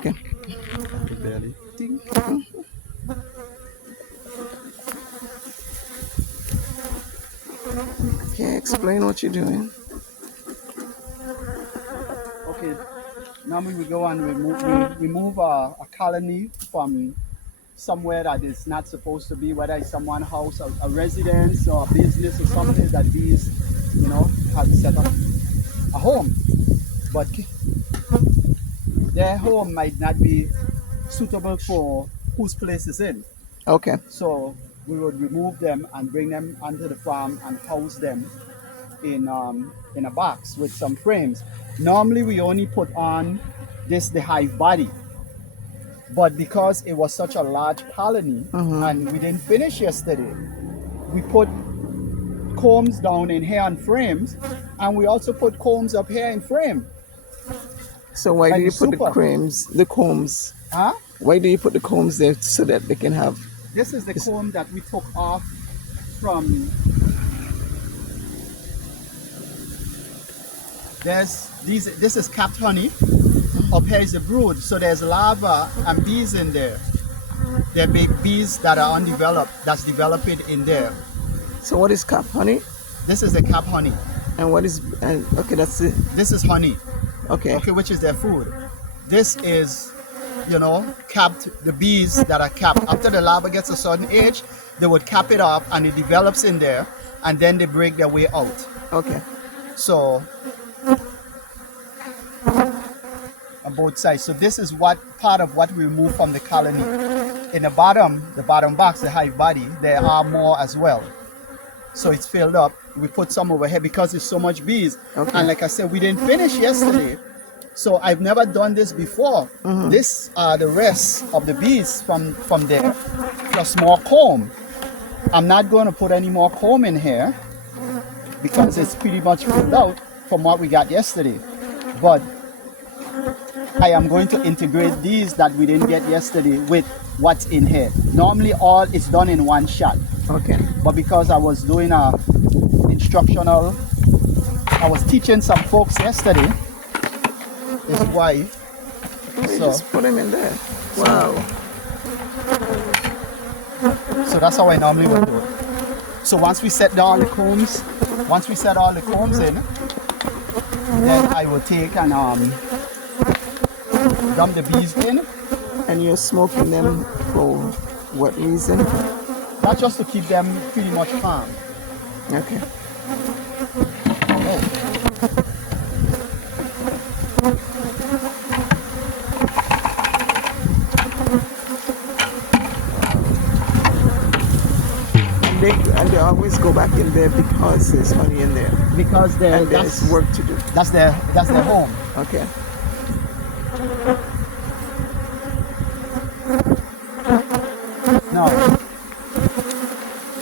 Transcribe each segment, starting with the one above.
Okay. Barely. Ting. Okay, explain what you're doing. Okay. Normally we go and remove a colony from somewhere that is not supposed to be, whether it's someone's house, a residence, or a business or something that these, have set up a home. But their home might not be suitable for whose place is in. Okay. So we would remove them and bring them onto the farm and house them in a box with some frames. Normally we only put on the hive body, but because it was such a large colony and we didn't finish yesterday, we put combs down in here on frames, and we also put combs up here in frame. So why do Like you it's put super. the combs? Huh? Why do you put the combs there so that they can have? This is the comb that we took off from. This is capped honey. Up here is the brood. So there's larvae and bees in there. There may be bees that are undeveloped, that's developing in there. So what is cap honey? This is the cap honey. And what is? And okay, that's it. This is honey. Okay. Okay, which is their food. This is, capped, the bees that are capped. After the larva gets a certain age, they would cap it off and it develops in there, and then they break their way out. Okay. So, on both sides. So this is what part of what we remove from the colony. In the bottom box, the hive body, there are more as well. So it's filled up. We put some over here because there's so much bees. Okay. And like I said, we didn't finish yesterday. So I've never done this before. This are the rest of the bees from there, plus more comb. I'm not going to put any more comb in here because it's pretty much filled out from what we got yesterday. But I am going to integrate these that we didn't get yesterday with what's in here. Normally all is done in one shot. Okay. But because I was doing I was teaching some folks yesterday, is why. You just put them in there. Wow. So that's how I normally would do it. So once we set all the combs in, then I will take and dump the bees in. And you're smoking them for what reason? That's just to keep them pretty much calm. Okay. And they always go back in there because there's honey in there. Because there's work to do. That's their home. Okay. Now,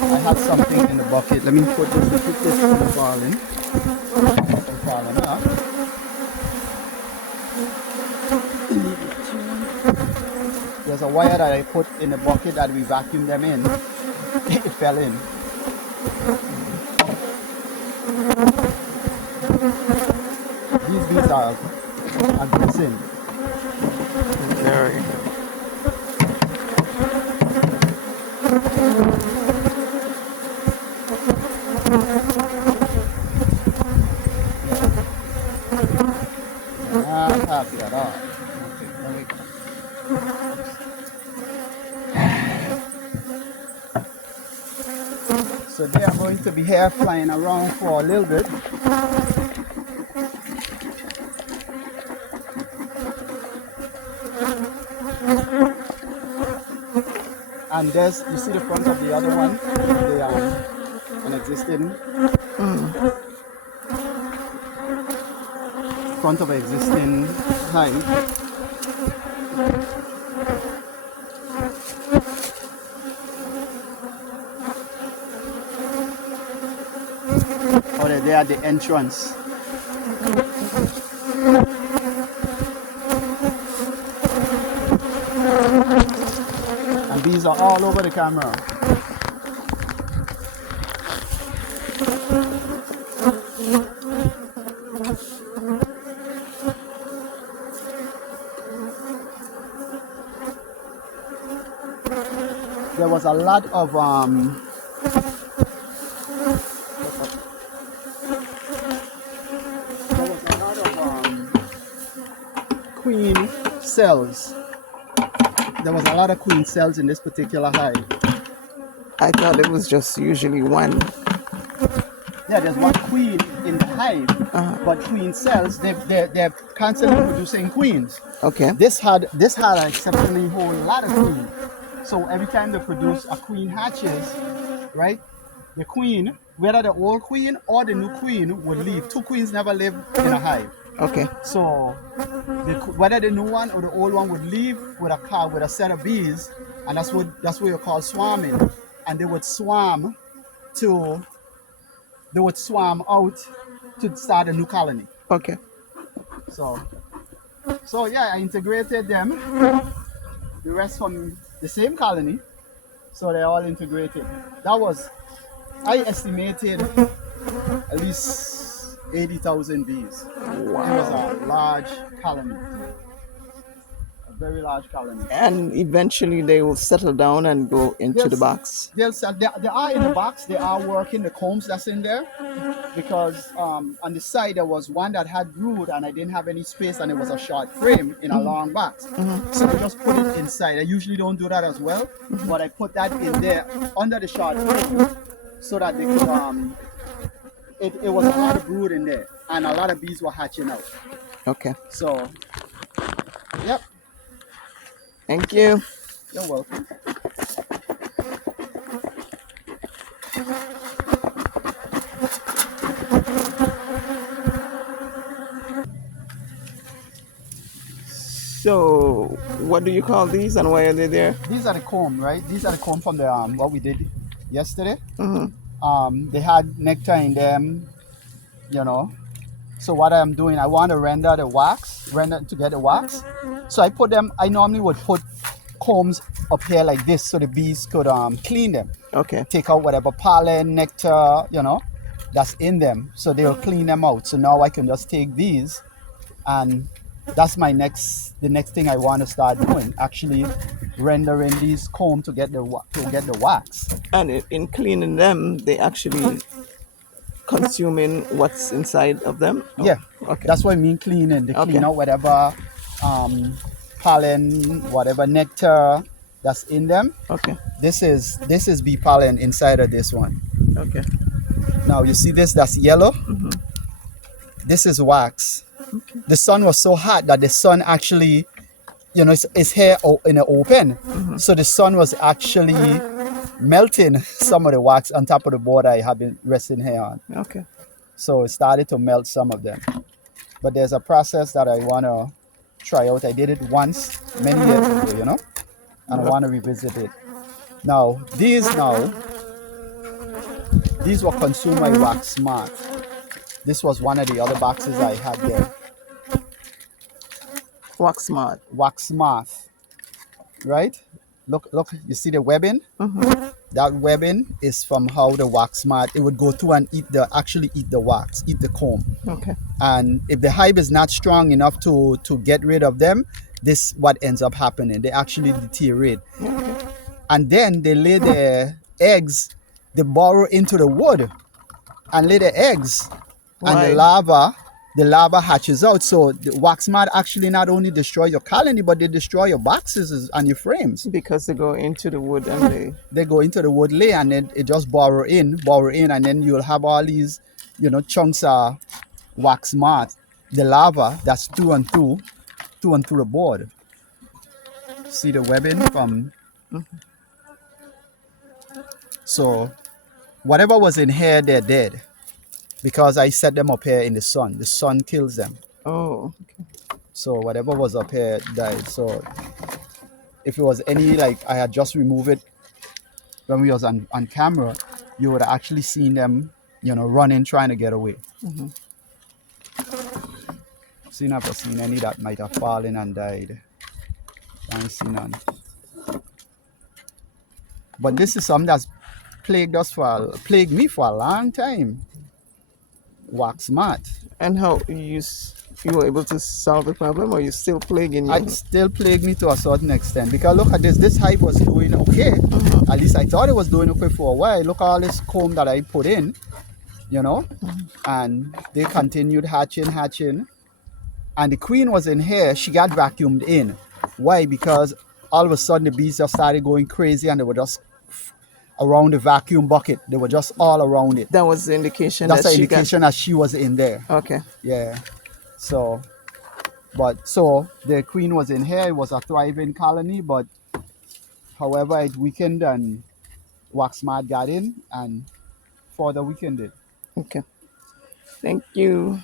I have something in the bucket. Let me put this in the barley. There's a wire that I put in the bucket that we vacuumed them in. It fell in. These bees are aggressive. Very. Happy at all. Okay, there we go. So they are going to be here flying around for a little bit. And there's, you see the front of the other one, an existing front of an existing hive. Oh, they are the entrance. And these are all over the camera. there was a lot of queen cells. There was a lot of queen cells in this particular hive. I thought it was just usually one. Yeah, there's one queen in the hive, but queen cells, they're constantly producing queens. Okay. This had an exceptionally whole lot of queens. So every time they produce a queen hatches, right? The queen, whether the old queen or the new queen, would leave. Two queens never live in a hive. Okay. So whether the new one or the old one would leave with a set of bees, and that's what you call swarming. And they would swarm out to start a new colony. Okay. So yeah, I integrated them. The rest from the same colony. So they're all integrated. I estimated at least 80,000 bees. Wow. It was a large colony. A very large colony. And eventually they will settle down and go into the box. They are in the box. They are working the combs that's in there. Because on the side there was one that had brood and I didn't have any space and it was a short frame in a long box. So I just put it inside. I usually don't do that as well, but I put that in there under the short frame so that they could it was a lot of brood in there and a lot of bees were hatching out. Okay. So yep. Thank you. You're welcome. So, what do you call these and why are they there? These are the comb, right? These are the comb from the what we did yesterday. Mm-hmm. They had nectar in them, you know. So what I'm doing, I want to render to get the wax. So I normally would put combs up here like this so the bees could clean them. Okay. Take out whatever pollen, nectar, you know, that's in them. So they'll clean them out. So now I can just take these and that's the next thing I want to start doing, actually rendering these comb to get the wax. And in cleaning them, they actually consuming what's inside of them? Oh, yeah. Okay. That's what I mean cleaning. They clean Okay. out whatever pollen, whatever nectar that's in them. Okay. This is bee pollen inside of this one. Okay. Now you see this that's yellow? Mm-hmm. This is wax. Okay. The sun was so hot that the sun actually, you know, it's here in the open. Mm-hmm. So the sun was actually melting some of the wax on top of the board I have been resting here on. Okay. So it started to melt some of them. But there's a process that I want to try out. I did it once many years ago, you know, and I want to revisit it. Now, these were consumer wax smart. This was one of the other boxes I had there. Wax smart. Wax smart, right? Look, you see the webbing? Mm-hmm. That webbing is from how the wax smart, it would go through and actually eat the wax, eat the comb. Okay. And if the hive is not strong enough to get rid of them, this what ends up happening. They actually deteriorate. Okay. And then they lay their eggs, they burrow into the wood and lay their eggs. And Why? the larva hatches out. So the wax mart actually not only destroy your colony, but they destroy your boxes and your frames. Because they go into the wood and They go into the wood lay and then it just burrow in, and then you'll have all these, you know, chunks of wax mart. The larva that's through and through the board. See the webbing from. So whatever was in here, they're dead. Because I set them up here in the sun. The sun kills them. Oh, okay. So whatever was up here died. So if it was any, like I had just removed it when we was on camera, you would have actually seen them, you know, running, trying to get away. Mm-hmm. So you never seen any that might have fallen and died. I ain't seen none. But this is something that's plagued me for a long time. Wax mat. And how you you were able to solve the problem, or you still plaguing It you? still plagued me to a certain extent because look at this. This hive was doing okay. At least I thought it was doing okay for a while. Look at all this comb that I put in, you know, and they continued hatching. And the queen was in here. She got vacuumed in. Why? Because all of a sudden the bees just started going crazy and they were just around the vacuum bucket. They were just all around it. That was the indication That's that an she got. indication that she was in there. Okay. Yeah. So, but so the queen was in here. It was a thriving colony, but however, it weakened and Waxmart got in and further weakened it. Okay. Thank you.